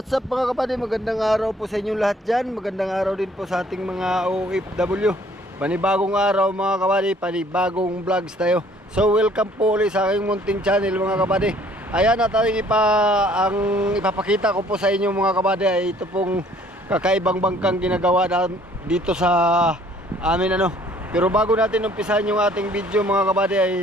what's up mga kapatid? Magandang araw po sa inyong lahat dyan. Magandang araw din po sa ating mga OFW. Panibagong araw mga kapatid, panibagong vlogs tayo. So welcome po ulit sa aking munting channel mga kapatid. Ayan, at ang ipapakita ko po sa inyo mga kapatid ay ito pong kakaibang bangkang ginagawa dito sa amin Pero bago natin umpisahan yung ating video mga kapatid ay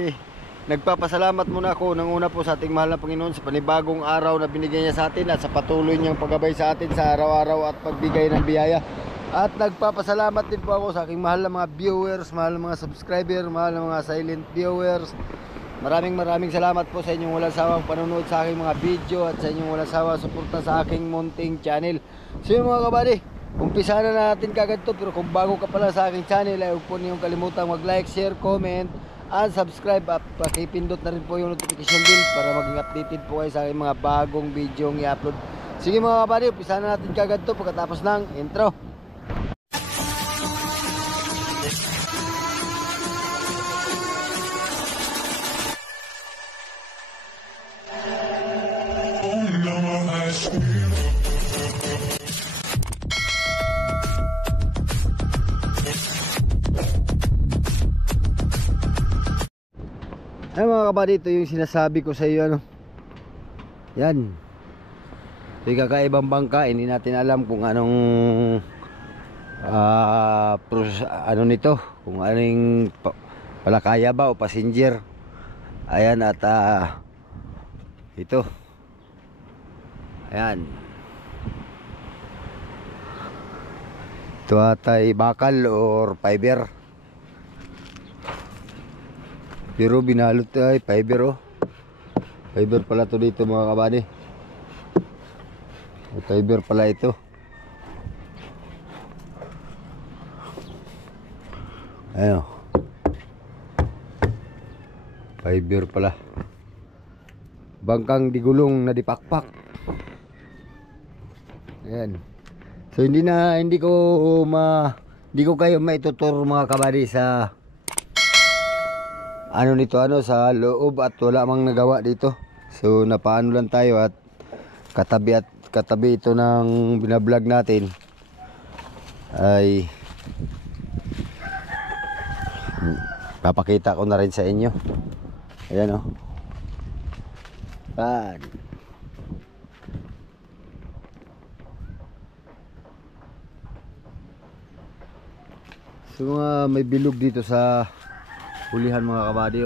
nagpapasalamat muna ako ng una po sa ating mahal na Panginoon sa panibagong araw na binigay niya sa atin at sa patuloy niyang paggabay sa atin sa araw-araw at pagbigay ng biyaya. At nagpapasalamat din po ako sa aking mahal na mga viewers, mahal na mga subscriber, mahal na mga silent viewers. Maraming salamat po sa inyong walang sawang panonood sa aking mga video at sa inyong walang sawang suporta sa aking munting channel. So yun mga kabady, umpisa na natin kagad to. Pero kung bago ka pala sa aking channel ay huwag po niyong kalimutang mag-like, share, comment and subscribe at pakipindot na rin po yung notification bell para maging updated po kayo sa aking mga bagong video ng i-upload. Sige mga kabady, umpisa na natin kagad to pagkatapos ng intro. Ay mga kabady, ito yung sinasabi ko sa iyo Yan. Ito yung kakaibang bangka. Hindi natin alam kung anong ano nito, kung anong palakaya ba o passenger. Ayan at ito. Ayan. Ito atay bakal or fiber. Pero binalot ay fiber Fiber pala to dito mga kabady. Fiber pala ito. Ayun. Fiber pala. Bangkang digulong na dipakpak. Ayan. So hindi ko kayo maitutur mga kabady sa nito sa loob at wala mang nagawa dito. So napaano lang tayo at katabi ito ng binablog natin ay papakita ko na rin sa inyo. Ayan Pan. So may bilog dito sa hulihan mga kabady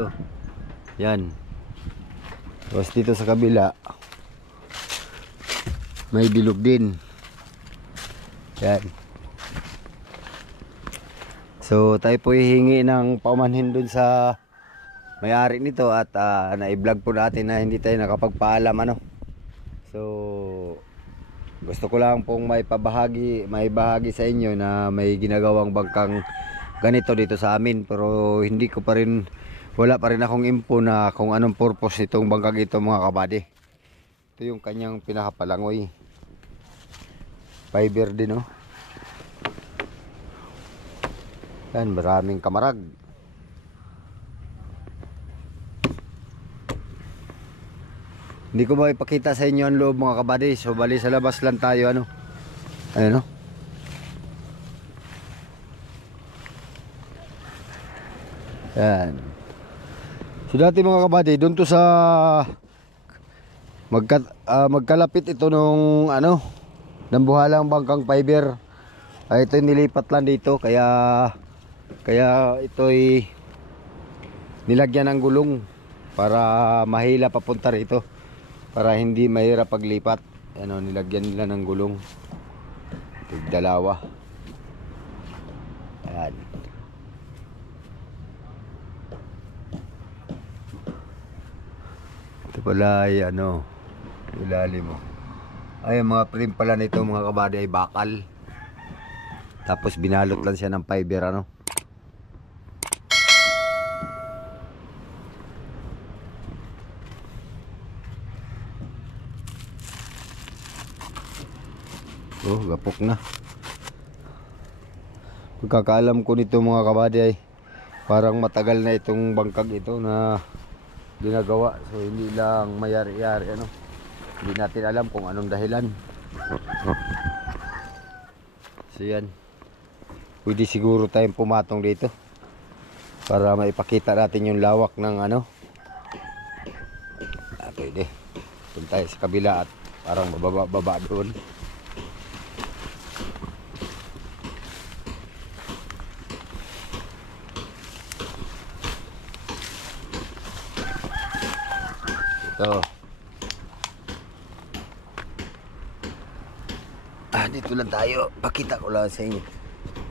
Yan. Tapos dito sa kabila may bilog din. Yan. So tayo po hihingi ng paumanhin dun sa may-ari nito at na-i-vlog po natin na hindi tayo nakapagpaalam So gusto ko lang pong may bahagi sa inyo na may ginagawang bangkang ganito dito sa amin, pero wala pa rin akong info na kung anong purpose itong bangkag ito mga kabady. Ito yung kanyang pinakapalangoy. Fiber din Yan, maraming kamarag. Hindi ko maipakita sa inyo ang loob mga kabady. So bali sa labas lang tayo Ayun Yan. So dati mga kabady, doon to sa magkalapit ito nung ng buhalang bangkang fiber. Ito nilipat lang dito kaya ito'y nilagyan ng gulong para mahila papunta rito, para hindi mahirap paglipat. Nilagyan nila ng gulong. Dalawa. Ayan. Ito pala ay ilalim ay mga frame pala nito mga kabady ay bakal. Tapos binalot lang siya ng fiber gapok na. Pagkakaalam ko nito mga kabady ay parang matagal na itong bangkag ito na ginagawa. So hindi lang mayari-yari Hindi natin alam kung anong dahilan. So yan. Pwede siguro tayong pumatong dito para maipakita natin yung lawak ng ano. Pwede. Punta tayo sa kabila at parang bababa doon. Ito. Dito lang tayo. Pakita ko lang sa inyo.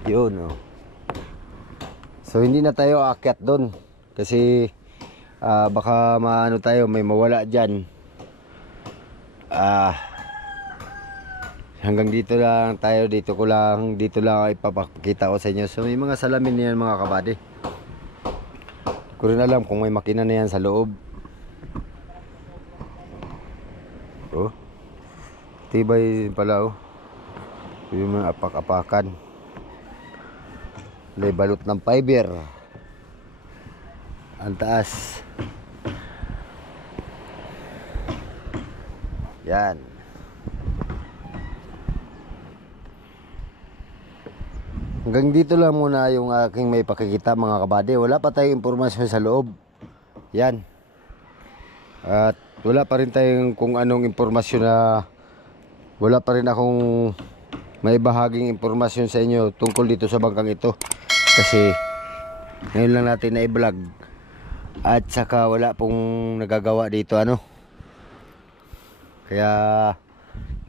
Yun, oh. So hindi na tayo aakyat doon kasi baka maano tayo, may mawala dyan. Hanggang dito lang tayo, dito lang ipapakita ko sa inyo. So may mga salamin yan mga kabady. Ko rin alam kung may makina na yan sa loob. Oh, tibay pala, oh. Yung mga apak-apakan. May balot ng fiber. Ang taas. Yan. Hanggang dito lang muna yung aking may pakikita mga kabady. Wala pa tayong impormasyon sa loob. Yan. At wala pa rin tayong kung anong impormasyon na wala pa rin akong may bahaging impormasyon sa inyo tungkol dito sa bangkang ito. Kasi ngayon lang natin na i-vlog. At saka wala pong nagagawa dito ano. Kaya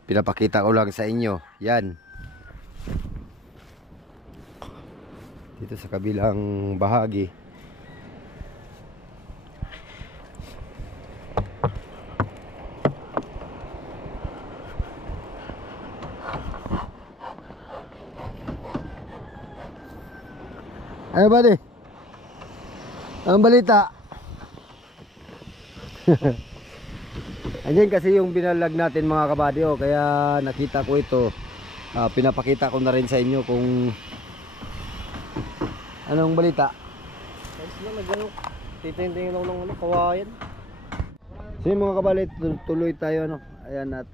pinapakita ko lang sa inyo. Yan. Dito sa kabilang bahagi. Ano ba di? Ang balita? Andiyan kasi yung binalag natin mga kabady, oh, kaya nakita ko ito. Pinapakita ko na rin sa inyo kung anong balita. Ayos lang, nagano. Titingin ako ng kawayan. So yun mga kabady, tuloy tayo ano. Ayan at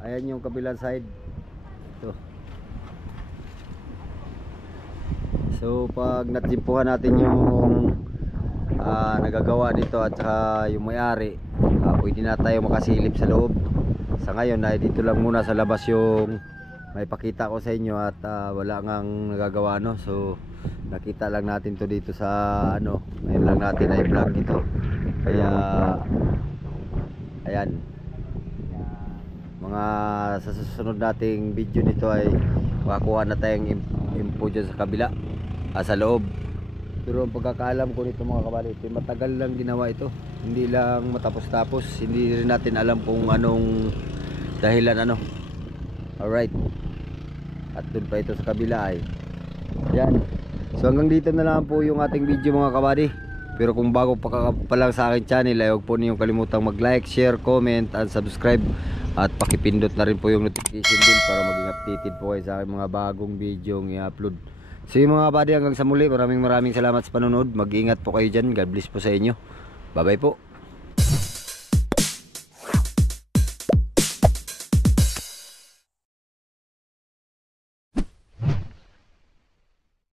ayan yung kabilang side. Ito. So pag natimpuhan natin yung nagagawa dito at saka yung may-ari, pwede na tayo makasilip sa loob. Sa ngayon ay dito lang muna sa labas yung may pakita ko sa inyo at wala ngang nagagawa no. So nakita lang natin to dito sa ano, ngayon lang natin ay vlog ito. Kaya ayan, mga sa susunod nating video nito ay makakuha na tayong info dyan sa kabila, sa loob. Pero ang pagkakaalam ko nito mga kabady, matagal lang ginawa ito, hindi lang matapos-tapos. Hindi rin natin alam kung anong dahilan ano. Alright, at doon pa ito sa kabila ay yan. So hanggang dito na lang po yung ating video mga kabady. Pero kung bago pa lang sa aking channel ay huwag po niyong kalimutang mag like, share, comment and subscribe. At pakipindot na rin po yung notification bell para maging updated po kayo sa aking mga bagong video ng i-upload. So yung mga kabady, hanggang sa muli, maraming salamat sa panonood. Mag-ingat po kayo dyan. God bless po sa inyo. Bye bye po.